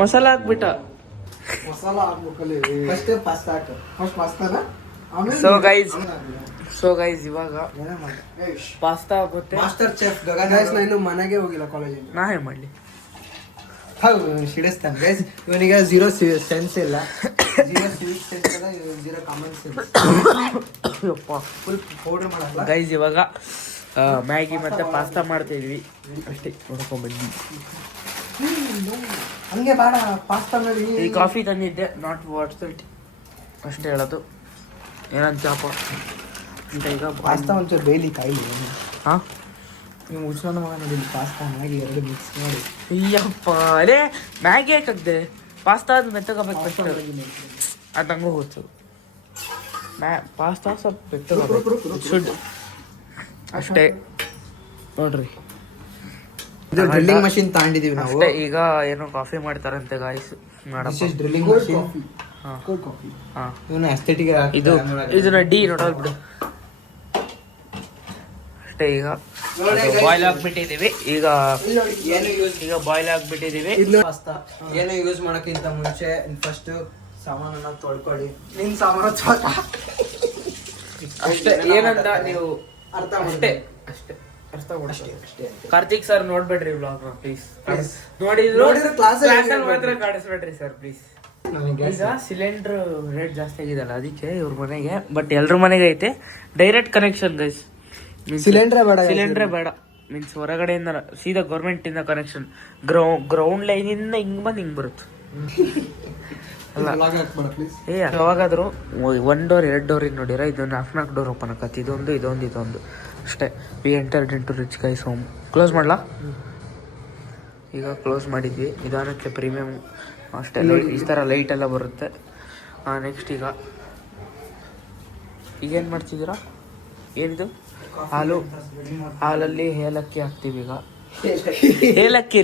Masala ಹಾಕ್ಬಿಟ್ಟ. Masala ಹಾಕ್ಬೇಕಲ್ಲಿ. First pasta ಹಾಕು. First ಪಾಸ್ತಾನ so guys ಇವಾಗ pasta ಆಗುತ್ತೆ. ಮಾಸ್ಟರ್ ಚೆಫ್ ಗಗನ್ ಇನ್ನು ಮನೆಗೆ ಹೋಗಿಲ್ಲ ಕಾಲೇಜಿಂದ. ನಾ ಏನ್ ಮಾಡ್ಲಿ? ಹೌದು ಸಿಡಿಸ್ತಾನೆ ಗೈಸ್. ಇವನಿಗೆ ಝೀರೋ ಸೆನ್ಸ್ ಇಲ್ಲ, ಝೀರೋ ಸಿವಿಕ್ ಸೆನ್ಸ್ ಇಲ್ಲ, zero common sense. Full powder ಮಾಡಲ್ಲ ಗೈಸ್. ಇವಾಗ ಮ್ಯಾಗಿ ಮತ್ತೆ ಪಾಸ್ತಾ ಮಾಡ್ತಾ ಇದ್ವಿ ಅಷ್ಟೇ, ನೋಡ್ಕೊಂಡ್ಬಂದ್ವಿ. ಹಂಗೆ ಬೇಡ ಪಾಸ್ತಾ ಮೇಲೆ ಈ ಕಾಫಿ ತಂದಿದ್ದೆ, ನಾಟ್ ವಾಟ್ಸ್ ಇಟ್ ಅಷ್ಟೇ ಹೇಳೋದು. ಏನಂತಪ್ಪ ಅಂತ ಈಗ ಪಾಸ್ತಾ ಒಂಚೂರು ಬೇಲಿ ಕಾಯಿಲಿ. ಹಾಂ ನೀವು ಉಚ್ಕೊಂಡು ಮಗ ನೋಡಿ, ಪಾಸ್ತಾ ಮ್ಯಾಗಿ ಎರಡು ಮಿಕ್ಸ್ ಮಾಡಿ. ಅಯ್ಯಪ್ಪ ಅದೇ ಮ್ಯಾಗಿ ಹಾಕದ್ದೆ, ಪಾಸ್ತಾ ಅದು ಮೆತ್ತಗೋಬೇಕು ಫಸ್ಟ್. ಅದು ಹಂಗೆ ಹೋಗ್ತು. ಪಾಸ್ತಾ ಸ್ವಲ್ಪ ಮೆತ್ತಗೋಬೇಕು ಶುಡ್ ಅಷ್ಟೇ ನೋಡ್ರಿ. ಇದು ಡ್ರಿಲ್ಲಿಂಗ್ ಮಷಿನ್ ತಗೊಂಡಿದೀವಿ ನಾವು. ಅಷ್ಟೇ. ಈಗ ಏನೋ ಕಾಫಿ ಮಾಡ್ತಾರಂತೆ ಗಾಯ್ಸ್, ಮಾಡಪ್ಪ. Drilling machine. ಹಾಂ ಇವನು ಎಸ್ಥೆಟಿಕ್ ಇದನ್ನ ಡಿ ನೋಡಲ್ ಬಿಡು ಅಷ್ಟೇ. ಈಗ ಬಾಯ್ಲ್ ಹಾಕ್ಬಿಟ್ಟಿದೀವಿ. ಈಗ ಬಾಯ್ಲ್ ಹಾಕ್ಬಿಟ್ಟಿದೀವಿ. ಪಾಸ್ತಾ ಏನು ಯೂಸ್ ಮಾಡೋಕ್ಕಿಂತ ಮುಂಚೆ ಫಸ್ಟ್ ಸಾಮಾನನ್ನ ತೊಳ್ಕೊಳ್ಳಿ. ನಿನ್ ಸಾಮಾನು ಅಷ್ಟೇ. ಏನಂತ ನೀವು ಅರ್ಥ ಅಷ್ಟೇ ಅಷ್ಟೇ ಅರ್ಥ ಅಷ್ಟೇ. ಕಾರ್ತಿಕ್ ಸರ್ ನೋಡ್ಬೇಡ್ರಿ ವ್ಲಾಗ್ ಪ್ಲೀಸ್. ನೋಡಿದ್ರೆ ಕ್ಲಾಸಲ್ಲಿ ಮಾತ್ರ ಕಾಣಿಸ್ಬೇಡ್ರಿ ಸರ್ ಪ್ಲೀಸ್. ಈಗ ಸಿಲಿಂಡರ್ ರೇಟ್ ಜಾಸ್ತಿ ಆಗಿದಲ್ಲ, ಅದಕ್ಕೆ ಇವ್ರ ಮನೆಗೆ, ಬಟ್ ಎಲ್ರ ಮನೆಗೆ ಐತೆ ಡೈರೆಕ್ಟ್ ಕನೆಕ್ಷನ್ ಗೈಸ್. ಸಿಲಿಂಡ್ರೇ ಬೇಡ ಮೀನ್ಸ್ ಹೊರಗಡೆಯಿಂದ ಸೀದಾ ಗೌರ್ಮೆಂಟ್ ಇಂದ ಕನೆಕ್ಷನ್. ಗ್ರೌಂಡ್ ಲೈನ್ ಇಂದ ಹಿಂಗ್ ಬಂದ್ ಹಿಂಗ್ ಬರುತ್ತೆ. ಯಾವಾಗಾದ್ರೂ 1 ಡೋರ್ 2 ಡೋರ್ ಇನ್ ನೋಡಿರ, ಇದೊಂದು 4 ಡೋರ್ ಓಪನ್ ಆಗತ್ತೆ. ಇದೊಂದು ಅಷ್ಟೇ. We entered into rich guys home. Close ಮಾಡ್ಲಾ? ಈಗ ಕ್ಲೋಸ್ ಮಾಡಿದ್ವಿ. ನಿಧಾನಕ್ಕೆ ಪ್ರೀಮಿಯಂ ಅಷ್ಟೇ. ಈ ಥರ ಲೈಟ್ ಎಲ್ಲ ಬರುತ್ತೆ. ನೆಕ್ಸ್ಟ್ ಈಗೇನು ಮಾಡ್ತಿದ್ದೀರಾ? ಏನಿದು? ಹಾಲಲ್ಲಿ ಏಲಕ್ಕಿ ಹಾಕ್ತೀವಿ. ಈಗ ಏಲಕ್ಕಿ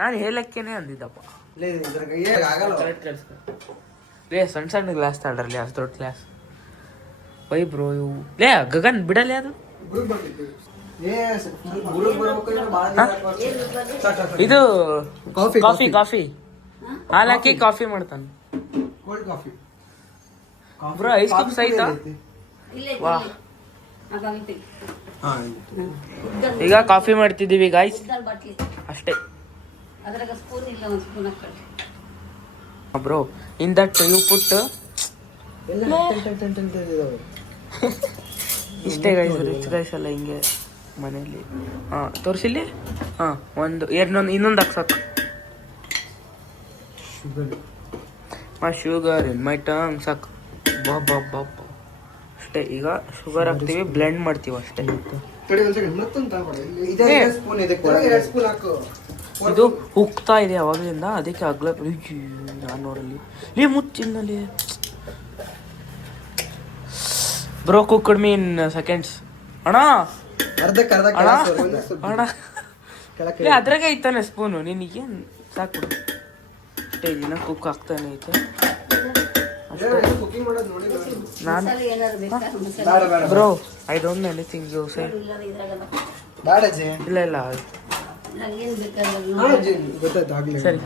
ನಾನು ಏಲಕ್ಕಿನೇ ಅಂದಿದ್ದಪ್ಪ. ಸಣ್ಣ ಸಣ್ಣ ಗ್ಲಾಸ್ ತಗೊಳ್ರಿ, ಅಷ್ಟು ದೊಡ್ಡ ಗ್ಲಾಸ್. ಬೈ ಬ್ರೋ ಇವು ಲೇ ಗಗನ್ ಬಿಡಲ್ಲ ಅದು. ಇದು ಕಾಫಿ ಹಾಲು ಹಾಕಿ ಕಾಫಿ ಮಾಡ್ತಾನೆ ಬ್ರೋ. ಐಸ್ ಕ್ಯೂಬ್ಸ್ ಆಯ್ತಾ? ವಾ. ಈಗ ಕಾಫಿ ಮಾಡ್ತಿದ್ದೀವಿ ಗಾಯ್ಸ್ ಅಷ್ಟೇ. Bro in that you put ಇಷ್ಟೇ ಗೈಸ್. ರಿಚ್ ಗೈಸ್ ಎಲ್ಲ ಹಿಂಗೆ ಮನೆಯಲ್ಲಿ. ತೋರಿಸಿಲ್ಲಿ. ಇನ್ನೊಂದು ಹಾಕ್ಸಾಕು. ಶುಗರ್ ಇನ್ ಮೈ ಟಂಗ್ ಸಾಕು. ಬಾಬಾ ಅಷ್ಟೇ. ಈಗ ಶುಗರ್ ಹಾಕ್ತೀವಿ, ಬ್ಲೆಂಡ್ ಮಾಡ್ತೀವಿ ಅಷ್ಟೇ. ಇದು ಉಕ್ತಾ ಇದೆ ಅವಾಗಲಿಂದ, ಅದಕ್ಕೆ ಅಗ್ಲ ನಾನು ನೋಡಲಿ ಮುಚ್ಚಿನಲ್ಲಿ. Bro cooked me in seconds. ಅಣ್ಣ ಅದ್ರಾಗೆ ಐತಾನೆ ಸ್ಪೂನು, ನಿನಗೆ ಸಾಕು ಅಷ್ಟೇ. ಇದನ್ನ ಕುಕ್ ಆಗ್ತಾನೆ ಐತೆ. Bro I don't know anything you say. ಇಲ್ಲ ಸರಿ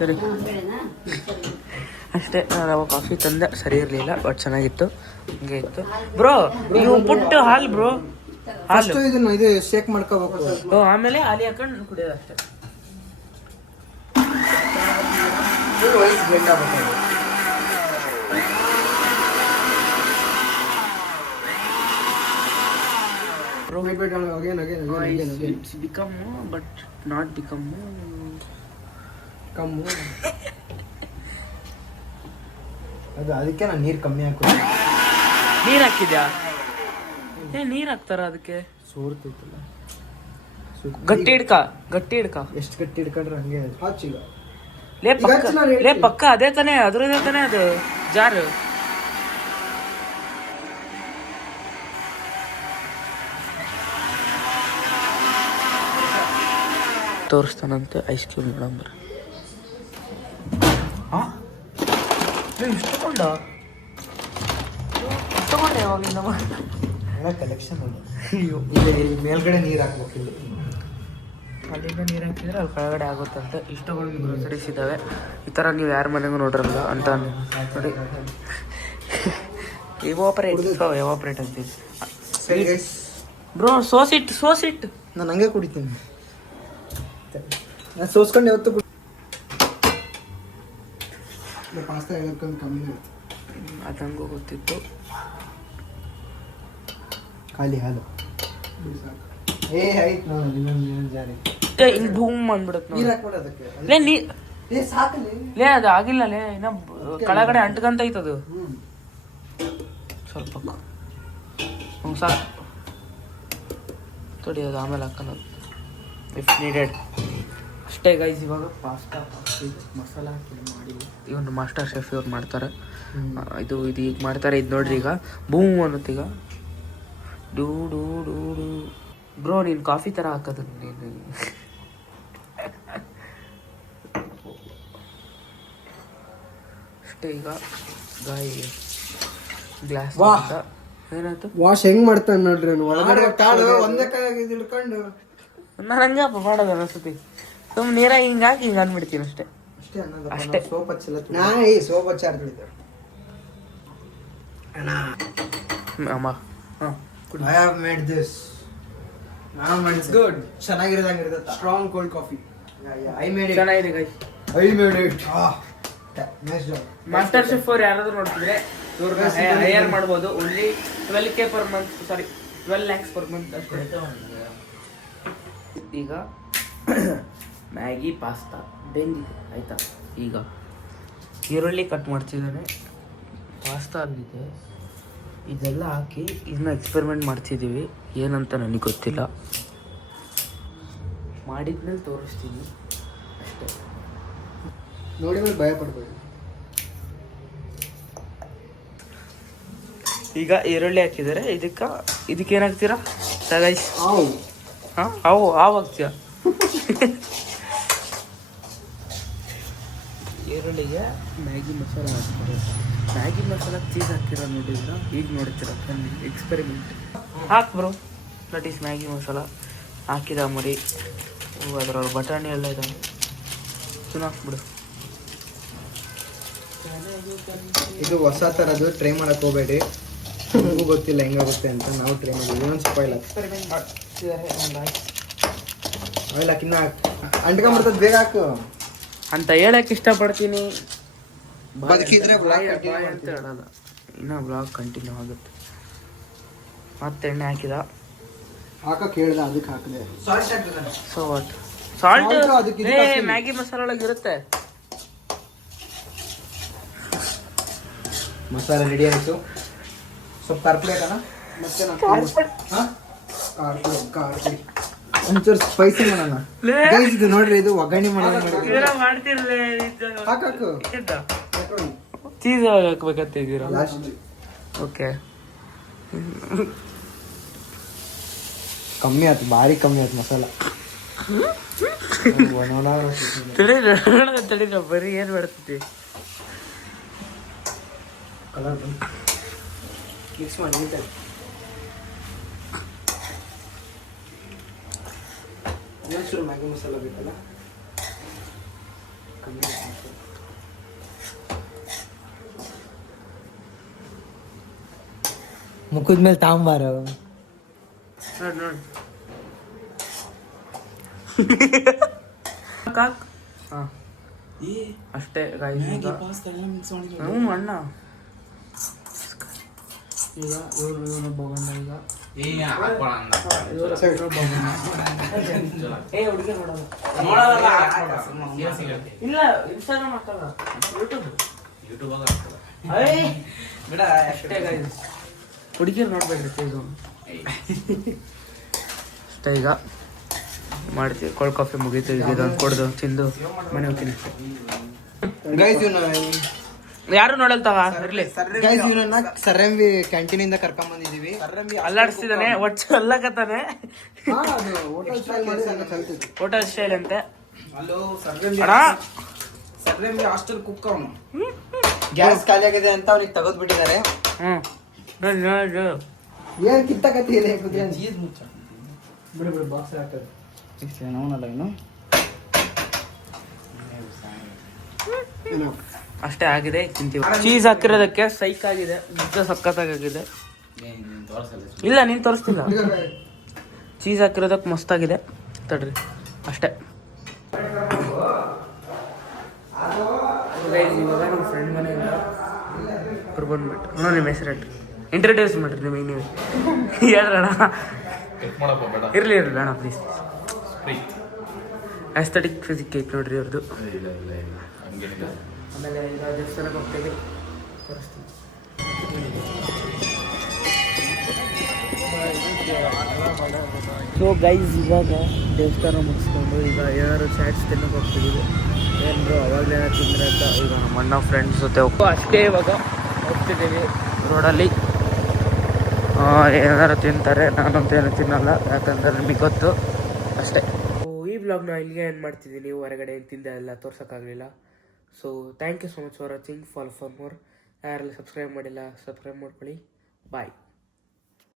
ಅಷ್ಟೇ. ನಾನು ಅವಾಗ ಕಾಫಿ ತಂದೆ, ಸರಿ ಇರಲಿಲ್ಲ ಬಟ್ ಚೆನ್ನಾಗಿತ್ತು, ಹಿಂಗೆ ಇತ್ತು. ಬ್ರೋ ನೀವು ಪುಟ್ಟು ಹಾಲು ಬ್ರೋ, ಹಾಲು ಇದು ಶೇಕ್ ಮಾಡ್ಕೋಬೇಕು. ಆಮೇಲೆ ಹಾಲಿ ಹಾಕೊಂಡು ಕುಡಿಯೋದು ಅಷ್ಟೇ. It's become but not become come. ಅದಕ್ಕೆ ನಾನು ನೀರು ಕಮ್ಮಿ ಹಾಕೋದು. ನೀರು ಹಾಕಿದ್ಯಾ? ನೀರು ಹಾಕ್ತಾರ ಅದಕ್ಕೆ? ಸೋರ್ತೈತಲ್ಲ. ಗಟ್ಟಿ ಹಿಡ್ಕ. ಎಷ್ಟು ಗಟ್ಟಿ ಹಿಡ್ಕೊಂಡ್ರೆ ಹಂಗೆ ಹಚ್ಚೀಗ. ಪಕ್ಕ ಅದೇ ತಾನೇ, ಅದ್ರದೇ ತಾನೇ ಅದು ಜಾರು. ತೋರಿಸ್ತಾನಂತೆ ಐಸ್ ಕ್ಯೂಬ್ ನೋಡಂಬ್ರ. ಇಷ್ಟು ತಗೊಂಡೆ ಯಾವಾಗಿಂದ ಕಲೆಕ್ಷನ್. ಇಲ್ಲಿ ಮೇಲ್ಗಡೆ ನೀರು ಹಾಕ್ಬೇಕು. ಇಲ್ಲಿ ಅಲ್ಲಿಂದ ನೀರು ಹಾಕಿದ್ರೆ ಅಲ್ಲಿ ಕೆಳಗಡೆ ಆಗುತ್ತಂತೆ. ಇಷ್ಟೊಂದು ಗ್ರೋಸರೀಸ್ ಇದ್ದಾವೆ. ಈ ಥರ ನೀವು ಯಾರ ಮನೆಗೂ ನೋಡಿರಲ್ಲ ಅಂತ ನೋಡಿ. ಎವಾಪ್ರೇಟ್ ಅಂತೀವಿ ಬ್ರೋ. ಸೋಸಿಟ್ ನಾನು ಹಂಗೆ ಕುಡಿತೀನಿ. ನಾನು ಸೋಸ್ಕೊಂಡು ಯಾವತ್ತೂ ಪಾಸ್ತಾ ಹೇಳೋಕ್ಕೊಂದು ಕಮ್ಮಿ ಇರುತ್ತೆ. ಅದು ಹಂಗೂ ಗೊತ್ತಿತ್ತು. ಖಾಲಿ ಹಾಲು ಆಯ್ತು ನೋಡಿ. ಇನ್ನೊಂದು ಜಾರಿ ಇಲ್ಲಿ ಧೂಮ್ ಅಂದ್ಬಿಡುತ್ತೆ ನೀರು ಹಾಕ್ಬಿಡು ಅದಕ್ಕೆ. ಲೇ ಅದು ಆಗಿಲ್ಲ ಲೇ, ಇನ್ನ ಕೆಳಗಡೆ ಅಂಟ್ಕಂತ ಐತದು ಸ್ವಲ್ಪ. ಸಾಕು ತೊಡಿ, ಅದು ಆಮೇಲೆ ಹಾಕೋದು ಇಫ್ ನೀಡೆಡ್ ಅಷ್ಟೇ ಗೈಸ್. ಇವಾಗ ಪಾಸ್ತಾ ಮಸಾಲ ಹಾಕಿ ಮಾಡಿ ಇವನು ಮಾಸ್ಟರ್ ಶೆಫ್ ಇವ್ರು ಮಾಡ್ತಾರೆ. ಇದು ಈಗ ಮಾಡ್ತಾರೆ. ಇದು ನೋಡ್ರಿ ಈಗ ಬೂಮ್ ಅನ್ನುತ್ತೆ. ಈಗ do do do do bro, ನೀನು ಕಾಫಿ ಥರ ಹಾಕೋದು ನೀನು. ಅಷ್ಟೇ ಈಗ ಗಾಯಿ ಗ್ಲಾಸ್ ಏನಾಯ್ತು ವಾಶ್ ಹೆಂಗ್ ಮಾಡ್ತಾನೆ ನೋಡ್ರಿ. ಒಳಗಡೆ ಕಾಳು ಒಂದೇ ಕೈಯಾಗಿ ಹಿಡ್ಕೊಂಡು ನಾನು ಹಂಗೆ ಮಾಡೋದು ಅನಿಸ್ತತಿ. ಸುಮ್ಮನೆ ನೀರಾಗಿ ಹಿಂಗೆ ಹಾಕಿ ಹಿಂಗೆ ಅಂದ್ಬಿಡ್ತೀನಿ ಅಷ್ಟೇ. ಅಷ್ಟೇ ಸೋಪ್ ಹಚ್ಚಿಲ್ಲ. ಸೋಪ್ ಹಚ್ಚಾರ್ತಿದ್ದೆ ಅಮ್ಮ. I have made this. It's good. ಚೆನ್ನಾಗಿರೋದಂಗಿರುತ್ತೆ. Strong cold coffee. Yeah, I made it. ಚೆನ್ನಾಗಿದೆ guys. I made it. Nice job. Master chef ಅವ್ರು ಯಾರಾದ್ರೂ ನೋಡ್ತಿದ್ರೆ ಇವ್ರನ್ನ ಹೈಯರ್ ಮಾಡ್ಬೋದು. ಓನ್ಲಿ 12K per month, ಸಾರಿ 12 lakhs per month ಅಷ್ಟೇ. ಈಗ ಮ್ಯಾಗಿ ಪಾಸ್ತಾ ಬೆಂದಿದೆ ಆಯ್ತಾ. ಈಗ ಈರುಳ್ಳಿ ಕಟ್ ಮಾಡ್ತಿದ್ದಾನೆ. ಪಾಸ್ತಾ ಅಲ್ಲಿದೆ. ಇದೆಲ್ಲ ಹಾಕಿ ಇದನ್ನ ಎಕ್ಸ್ಪೆರಿಮೆಂಟ್ ಮಾಡ್ತಿದ್ದೀವಿ. ಏನಂತ ನನಗೆ ಗೊತ್ತಿಲ್ಲ. ಮಾಡಿದ್ಮೇಲೆ ತೋರಿಸ್ತೀನಿ ಅಷ್ಟೇ. ನೋಡಿದ್ಮೇಲೆ ಭಯ ಪಡ್ಬೇಡಿ. ಈಗ ಈರುಳ್ಳಿ ಹಾಕಿದ್ದಾರೆ. ಇದಕ್ಕೆ ಏನಾಗ್ತೀರಾ ಗೈಸ್? ಹಾಂ ಹಾವು ಹಾಕ್ತೀಯ. ಈರುಳ್ಳಿಗೆ ಮ್ಯಾಗಿ ಮಸಾಲ ಹಾಕ್ತಾರೆ. ಮ್ಯಾಗಿ ಮಸಾಲ ಚೀಸ್ ಹಾಕ್ತಿರೋ ನೋಡಿದ್ರ ಈಗ ನೋಡ್ತೀರ ಎಕ್ಸ್ಪೆರಿಮೆಂಟ್. ಹಾಕ್ bro, that is Maggi masala ಹಾಕಿದ ಮರಿ. ಅದರೊಳಗೆ ಬಟಾಣಿ ಎಲ್ಲ ಇದ್ದಾವೆ. ಹಾಕ್ಬಿಡು. ಇದು ಹೊಸ ಥರದ್ದು, ಟ್ರೈ ಮಾಡಕ್ಕೆ ಹೋಗಬೇಡಿ. ನಮಗೂ ಗೊತ್ತಿಲ್ಲ ಹೆಂಗಾಗುತ್ತೆ ಅಂತ. ನಾವು ಟ್ರೈ ಮಾಡಿದ್ವಿ. ಇನ್ನೊಂದು ಸ್ಪಾಯ್ಲ್ ಎಕ್ಸ್ಪೆರಿಮೆಂಟ್ ಮಾಡ್ತಿದ್ದಾರೆ. ಆಯಿಲ್ ಹಾಕಿನ್ನ ಅಂಟ್ಕೊಂಬರ್ತದೆ, ಬೇಗ ಹಾಕು ಅಂತ ಹೇಳಕ್ಕೆ ಇಷ್ಟಪಡ್ತೀನಿ. ಬದುಕಿದ್ರೆ ಬಾಯ್ ಅಂತ ಹೇಳಲ್ಲ. ಇನ್ನೂ ಬ್ಲಾಗ್ ಕಂಟಿನ್ಯೂ ಆಗುತ್ತೆ. ಮತ್ತೆ ಎಣ್ಣೆ ಹಾಕಿದ. ಹಾಕಕ್ಕೆ ಹೇಳ್ದೆ, ಅದಕ್ಕೆ ಹಾಕಿದೆ. So what? ಸಾಲ್ಟ್ ಅದಕ್ಕೆ ಮ್ಯಾಗಿ ಮಸಾಲ ಒಳಗೆ ಇರುತ್ತೆ. ಮಸಾಲೆ ರೆಡಿ ಆಯಿತು. ಸ್ವಲ್ಪ ಕಾರ್ಪುಡಿ ಹಾಕೋಣ. ಮತ್ತೆ ಕಾರ್ಪುಡಿ ಒಂಚೂರು ಸ್ಪೈಸಿ ಮಾಡೋಣ. ಇದು ನೋಡ್ರಿ, ಇದು ಒಗ್ಗರಣೆ ಮಾಡೋಣ. ಮಾಡ್ತಿರ್ಲೇ ಹಾಕು ಚೀಸ್ ಹಾಕ್ಬೇಕಂತ ಇದ್ದೀರಾ? ಓಕೆ, ಕಮ್ಮಿ ಆಯ್ತು, ಭಾರಿ ಕಮ್ಮಿ ಆಯ್ತು ಮಸಾಲ. ತಡೀರ ಬರೀ ಏನು ಮಾಡ್ತೀವಿ. ಕಲರ್ ಮಿಕ್ಸ್ ಮಾಡಿ ನೀಟಾಗಿ. ಇನ್ನೊಂಚೂರು ಮ್ಯಾಗಿ ಮಸಾಲ ಬೇಕಲ್ಲ, ಕಮ್ಮಿ ಆಯ್ತು. ಮುಖದ ಮೇಲೆ ತಾಂಬಾರ ನೋಡಿ ಹಾಂ ಅಷ್ಟೇ. ಹ್ಞೂ ಅಣ್ಣ. ಈಗ ಇವನೊಬ್ಬ ಗಂಡ. ಈಗ ಹುಡುಗಿ ಇಲ್ಲ, ಇನ್ಸ್ಟಾಗ್ರಾಮ್ ಹಾಕಲ್ಲ, ಯೂಟ್ಯೂಬ್ ಅಷ್ಟೇ. ಹುಡುಗಿಯರು ನೋಡ್ಬೇಕ್ರಿ ಫೇಸು ಅಷ್ಟೇ. ಈಗ ಮಾಡ್ತೀವಿ. ಕೋಲ್ಡ್ ಕಾಫಿ ಮುಗೀತು. ಈಗ ಇದೊಂದು ಕೊಡ್ದು ತಿಂದು ಮನೆ ಹೋಗ್ತೀನಿ. ಯಾರು ನೋಡಲ್ತಾವ ಇರ್ಲಿ. ಸರ್ರಂಬಿ ಕ್ಯಾಂಟೀನ್ ಇಂದ ಕರ್ಕೊಂಡ್ ಬಂದಿದೀವಿ. ಅಲ್ಲಾಡಿಸ್ತಿದ್ದಾನೆ, ಒಟ್ಟು ಅಲ್ಲಕತ್ತಾನೆ. ಹೋಟೆಲ್ ಸ್ಟೈಲ್ ಅಂತೆ. ಹಾಸ್ಟೆಲ್ ಕುಕ್ ಅವನು. ಗ್ಯಾಸ್ ಖಾಲಿ ಆಗಿದೆ ಅಂತ ಅವ್ನಿಗೆ ತೆಗೆದು ಬಿಟ್ಟಿದ್ದಾರೆ. ಏನ್ ಕಿತ್ತಕತ್ತಿ ಬಿಡು ಬಾಕ್ಸ್ ಹಾಕೋದು. ನೋವಲ್ಲ ಇನ್ನು ಅಷ್ಟೇ ಆಗಿದೆ, ತಿಂತೀವಿ. ಚೀಸ್ ಹಾಕಿರೋದಕ್ಕೆ ಸೈಕ್ ಆಗಿದೆ, ನಿಜ ಸಖತ್ತಾಗಿದೆ. ಇಲ್ಲ ನೀನು ತೋರಿಸ್ತಿಲ್ಲ. ಚೀಸ್ ಹಾಕಿರೋದಕ್ಕೆ ಮಸ್ತಾಗಿದೆ. ತಡ್ರಿ ಅಷ್ಟೇ. ಇವಾಗ ನಮ್ಮ ಫ್ರೆಂಡ್ ಮನೆಯಿಂದ ಇವ್ರು ಬಂದ್ಬಿಟ್ಟು ನೋಡಿ, ನಿಮ್ಮ ಹೆಸರು ಹೇಳ್ರಿ, ಇಂಟ್ರೊಡ್ಯೂಸ್ ಮಾಡಿರಿ ನಿಮಗೆ ನೀವು ಹೇಳ್ರಣ. ಇರಲಿ ಬೇಡ ಪ್ಲೀಸ್. ಆಸ್ಥೆಟಿಕ್ ಫಿಸಿಕ್ ಕೇಕ್ ನೋಡ್ರಿ ಅವ್ರದ್ದು. ಆಮೇಲೆ ಈಗ ದೇವಸ್ಥಾನಕ್ಕೆ ಹೋಗ್ತೀವಿ, ತೋರಿಸ್ತೀನಿ. ಸೊ ಗೈಸ್, ಇವಾಗ ದೇವಸ್ಥಾನ ಮುಗಿಸ್ಕೊಂಡು ಈಗ ಏನಾದ್ರು ಚಾಟ್ಸ್ ತಿನ್ನೋಕೆ ಹೋಗ್ತಿದ್ದೀವಿ. ಏನಾದ್ರು ಅವಾಗಲೇ ತಿಂದರೆ ಅಂತ ಈಗ ನಮ್ಮ ಅಣ್ಣ ಫ್ರೆಂಡ್ಸ್ ಜೊತೆ ಅಷ್ಟೇ ಇವಾಗ ಹೋಗ್ತಿದ್ದೀವಿ ರೋಡಲ್ಲಿ. ಏನಾರು ತಿಂತಾರೆ, ನಾನಂತೂ ಏನು ತಿನ್ನಲ್ಲ, ಯಾಕಂದ್ರೆ ನಿಮಗೆ ಗೊತ್ತು ಅಷ್ಟೇ. ಈ ಬ್ಲಾಗ್ನ ಇಲ್ಲಿಗೆ ಏನು ಮಾಡ್ತಿದ್ದೀನಿ, ಹೊರಗಡೆ ಏನು ತಿಂದೆ ಎಲ್ಲ ತೋರ್ಸೋಕ್ಕಾಗಲಿಲ್ಲ. So thank you so much for watching. Follow for more. ಯಾರೆಲ್ಲ ಸಬ್ಸ್ಕ್ರೈಬ್ ಮಾಡಿಲ್ಲ ಸಬ್ಸ್ಕ್ರೈಬ್ ಮಾಡ್ಕೊಳ್ಳಿ. ಬಾಯ್.